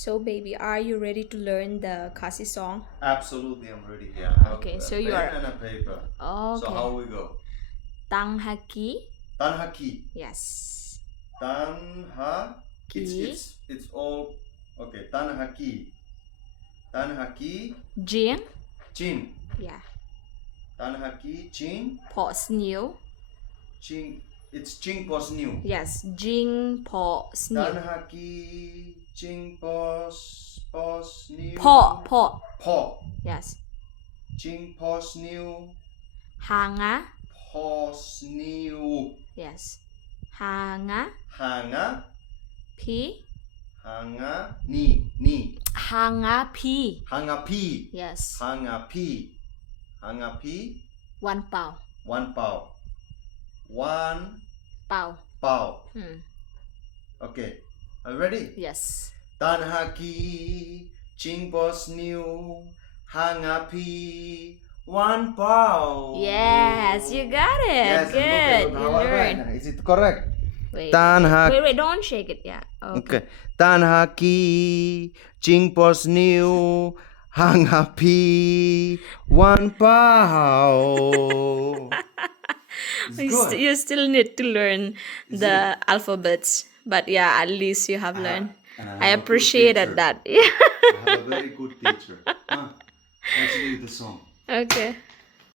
So, baby, are you ready to learn the Khasi song? Absolutely, I'm ready. Yeah, I have Okay, a so pen you are. and a paper. Okay. So how we go? Tanghaki. Tanhaki. Yes. Tanha. Ki. It's all okay. Tanhaki. Tanhaki. Jing. Chin. Yeah. Tanhaki. Chin. Pos new. Chin. It's Ching Pos New. Yes. Jing pos new. Tanhaki. Ching Pos New. Po. Po. Yes. Ching Pos New. Hanga. Pos New. Yes. Hanga. Hanga. P. Hanga. Ni. Hanga P. Hanga P. Yes. Hanga P. Hanga P. 1 pao. 1 pound. 1 Pao. pound. Hmm. Okay. Are you ready? Yes. Tanhaki. Chingpos new. Hanga P. 1 pound. Yes, you got it. Yes, Good. look You how I learned. write. Is it correct? Wait, Tanhaki. wait, don't shake it. Yeah. Okay. Tanhaki. Chingpos new. Hanga P. 1 pound. You still need to learn the alphabets, but yeah, at least you have learned. I appreciated that. I have a very good teacher. Let's do the song. Okay.